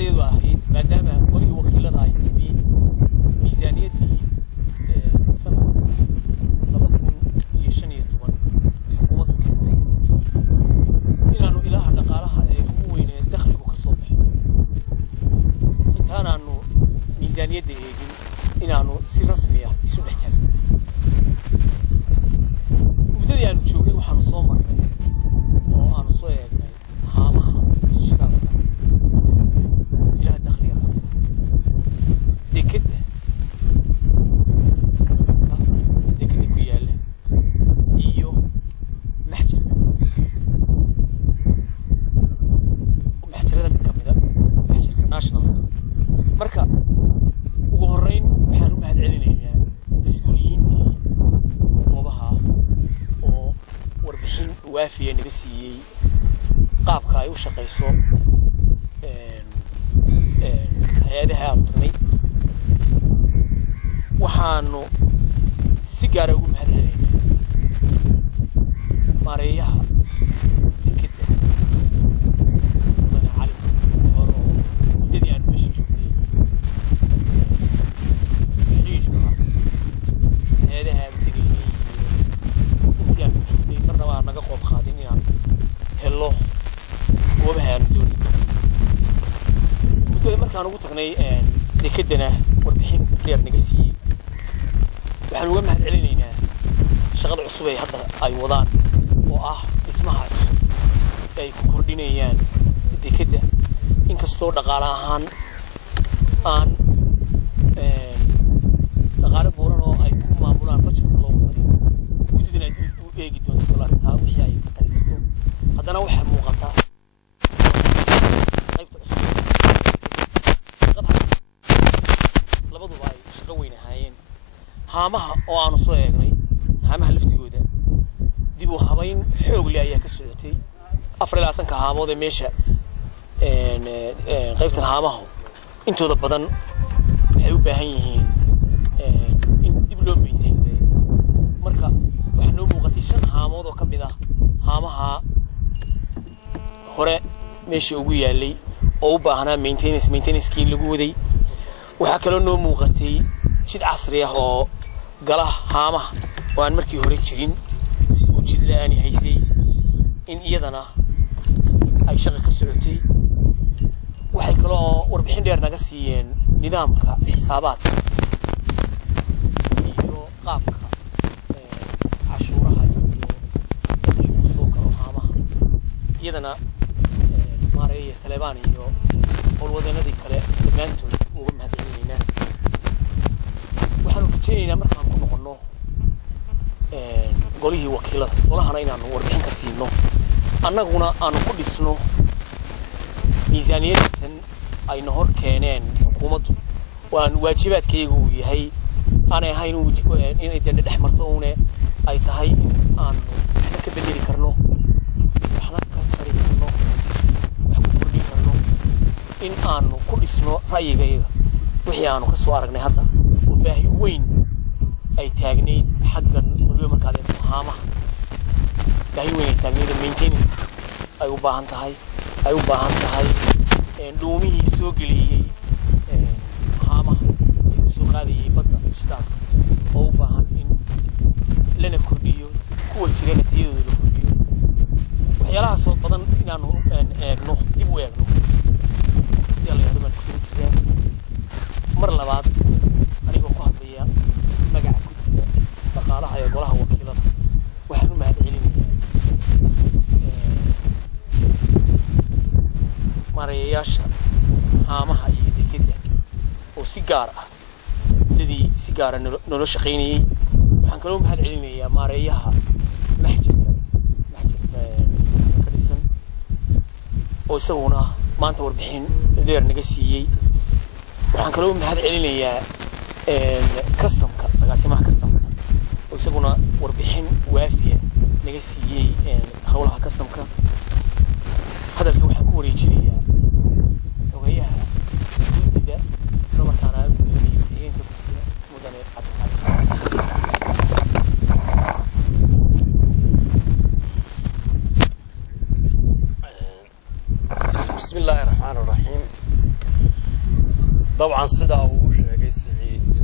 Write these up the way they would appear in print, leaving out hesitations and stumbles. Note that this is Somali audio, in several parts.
يدو أهيد ما دام ولي وكيل راي تبي ميزانية سنة لبكون يشني طبعا حكومة كذي إنه إله نقالها وين دخل وكصبح كان إنه ميزانية إنه سر رسمية يسون احتل وبدأ يعني تشوفي وحنا صومر وأنا صويا هامها شراب إله الدخلية دي كده كستبكا دي كده كياله إيو محجر ومحجر هذا متكمل محجر ناشنال مركا وهرين وحنو مهد علينا مسؤولينتي وبها ووربحين وافية نقسي قابك أي وشقيسو هذا أنطني وحانو سيجارة ومهد علينا ماريها كده أنا علي ودي أنا مش جوني حريج ما هذا بتقولي أنت يعني جوني مرة ما أنا قاعد خادين يعني هلو وبهان دوني ودي مرة كانوا قلتني كدنا وربحين كلير نقسي وحنو مهد علينا شغل عصبي هذا أي وضان اسمها عصب أي كوردينيان دي كده إنك صور دقالهان آن دقالة بورانو أي كم معمولان بس الله مري وجدنا يجي دون ولا رتها وحياة كتلفيتو هذا نوع مقطع طيب عصب قطع لبضوا باي شقوينا هاين هامها أو أنا صويغني هامها لفتي جوده ديبو هامين حوق لي أيها كسرتي أفرل عتنك هامو ذي ميشة قيبتن هامه انتو ضبطن حيوب بهايهين ديبلو مينتين ذي مركا وحنو بوغتيشن هامو ذو كمدا هامها هراء ميشة وقوية اللي أو باهنا مينتينس كين لقو ذي وحاكلونو موغتي شد عصريه أو قاله هامه وان مركي هوريك شرين وجد لاني هيسي إن إيضنا أي شغل كسرتي وحيكلو وربحين دير نقصيين نظامك حسابات يو قابك عشورها يو دخل وسوق وهامها إيضنا ماري سليباني يو والوضعنا ذي كله دمانتو مهم هذينينا وحنو فتشينا مركان كنا قلنا قوليه وكيلة والله أنا إنه وربحين كسينو أنا قلنا أنا كل سنو ميزانية أي نهار كينين حكومة وأن واجبات كيجو هي أنا هاي إن إذا نحمر طونه أي تهاي أن إحنا كبدي كرنو إحنا كتري كرنو إحنا كردي كرنو إن أنا كل سنو رأيي جيد وحيانو كسوارقنا هذا وباهي وين أي تاجنيد حقا اليوم كذا هامه باهي وين تاجنيد المينتينس أيوة باهنتهاي أيوة باهنتهاي دومي سوق لي هامه سوق هذه بدأ شتاء أو باهن إن لنا كرديو قوة شرينا تيجي للكرديو وحيالها صوت بدن إن أنا نو ديبو يغنو يلا يا ربنا كتير شريان مرة لبعض أنا بقول بيا مجا كتير بقالها يا جولها وكيلة وحنو ما هتعلمني مارياشا هامها يدي كده وسيجارة الذي سيجارة نلوش قيني وحنكلهم هالعلمي يا ماريها محجر كريسن ويسوونه ما أنت وربحين غير نقسيي وحنكلهم هالعلمي يا كاستم قاسمها كاستم ويسوونه وربحين وافية نقسيي حولها كاستم هذا اللي وحنا كوري جريء وهي جديدة سواء كان هي مدن بسم الله الرحمن الرحيم طبعا sida uu sheegay Saciid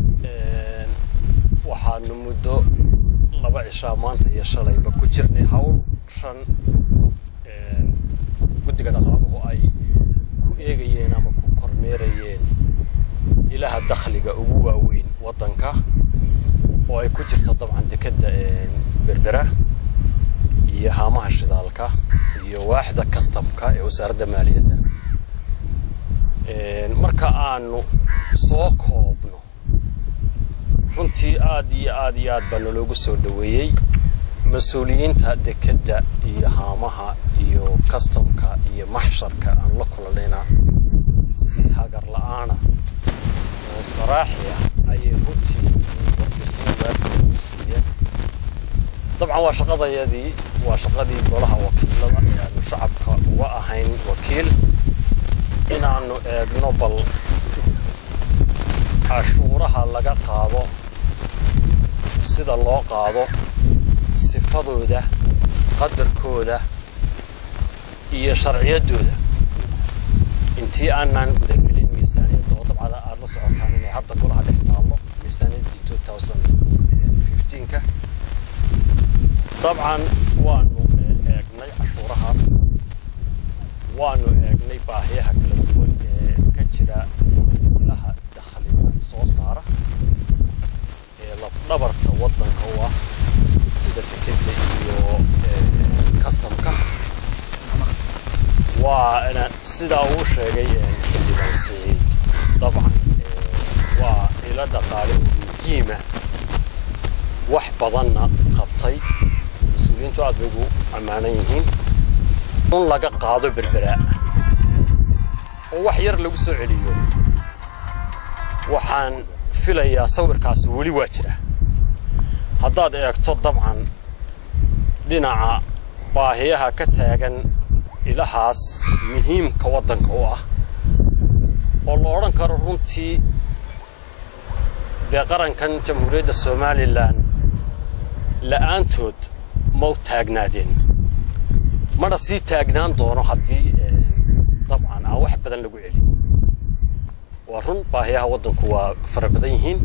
waxaanu muddo 2 cisho maanta iyo shalayba ku jirnay hawshan guddiga dhaqaaluhu ay ku eegayeen ama ku kormeerayeen ilaha dakhliga ugu waaweyn wadanka oo ay ku jirto dabcan dekada berbera iyo haamaha shidaalka iyo waaxda customka ee wasaaradda maaliyadda marka aanu soo koobno runtii aad iyo aad baan loogu soo dhaweeyay mas'uuliyiinta dekada iyo haamaha iyo customka iyo maxsharka aan la kulanayna si hagar la'aan oo saraaxi ah ay runtii warbixin طبعا waa shaqadii golaha wakiilada ee shacabka uga ahayn wakiil inaanu eegno bal cashuuraha laga qaado sida loo qaado sifadooda qadarkooda iyo sharciyadooda intii aanan gudagelin miisaaniyadda oo dabcan aad la socotaan inay hadda golaha dhex taalo miisaaniyaddii 2015ka طبعا وانو اغني عشورهاس وانو اغني باهيها kala duwan ee ka jira ilaha dakhliga soo saara ee la dhabarta wadanka waa sida tikada iyo customka waa ana sida uu sheegay xildhibaan Saciid طبعا waa ila dhaqaale muhiima wax badanna qabtay مسؤولينتو aad ugu amaanan yihiin in laga qaado berbera oo wax yar lagu soo celiyo waxaan filayaa sawirkaas wali waa jira haddaad eegto dabcan dhinaca baahiyaha ka taagan ilahaas muhiimka wadanka u ah oo la oran karo runtii qarankan jamhuuriyadda Soomaaliland la'aantood ما تاجنادين مرة سي تاجنان دونه حدي طبعا أو واحد بدن لقوا علي ورن باهيها وضن كوا فرق بدينهن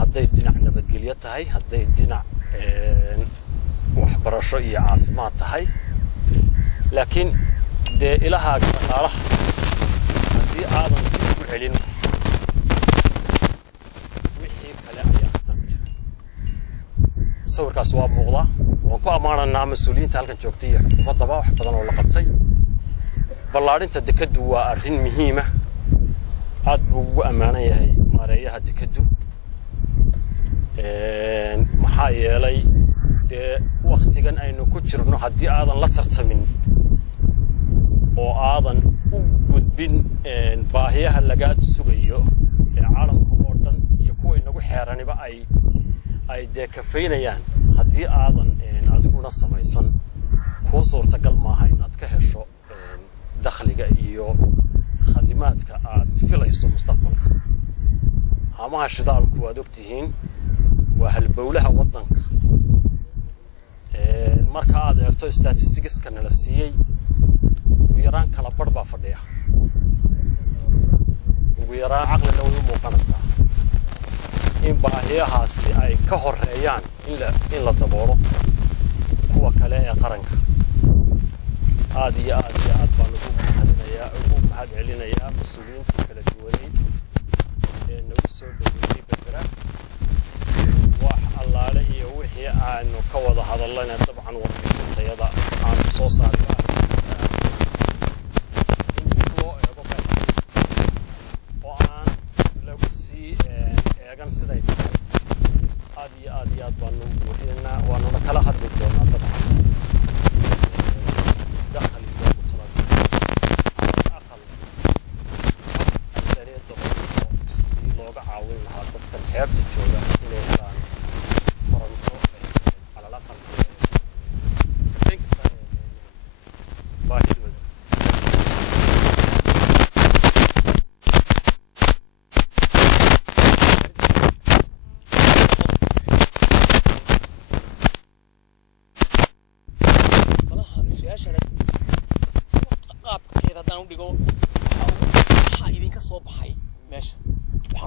هدي دينا نبت جليات هاي هدي دينا وحبرشية عافمات هاي لكن ده إلها قطارة هدي آدم لقوا علين sawirkaas waa muuqda oo ku amaanana mas'uuliyiinta halkan joogtay xukuumadda wax badan oo la qabtay ballaarinta dekadu waa arrin muhiim ah aad buu ugu amaanan yahay maareeyaha dekadu maxaa yeelay waqtigan aynu ku jirno haddii aadan la tartamin oo aadan u gudbin baahiyaha laga sugayo ee caalamka oo dhan iyo kuwa inagu xeeraniba ay kafeynayaan haddii aadan adiguna samaysan ku suurtagal maaha inaad ka hesho dakhliga iyo khadamaadka aad filayso mustaqbalka haamaha shidaalku waad ogtihiin waa halbowlaha wadanka marka aad eegto statistics-ka nala siiyey ugu yaraan kala badh baa fadhiya ugu yaraan caqliga way u muuqanaysaa in baahiyahaasi ay ka horeeyaan in la daboolo kuwa kale ee qaranka aad iyo aad baan ugu mahad celinayaa mas'uuliyiinta kala duwaneed ee nagu soo dhaweeyay berbera wax allaale iyo wixii aanu ka wada hadalnay dabcan warbixintayada aan soo saaray siday aad iyo aad baan u buuxinaa waana kala hadli doonaa dabcan dakhliga ku talagalay aqal miisaaniyadda sidii looga caawin lahaa dadkan xeebta jooga inay helaan koronto calal aqal baahidooda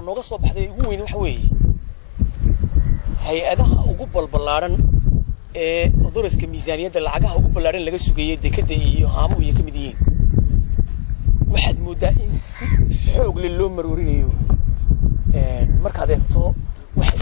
waxa nooga soo baxday ugu weyn waxa weeye hay-adaha ugu balbalaaran ee uduriska miisaaniyadda lacagaha ugu ballaaran laga sugayay dekada iyo haamuhu iyo ka mid yihiin waxaad moodaa in si xoog leh loo maroorinayo markaad eegto waxay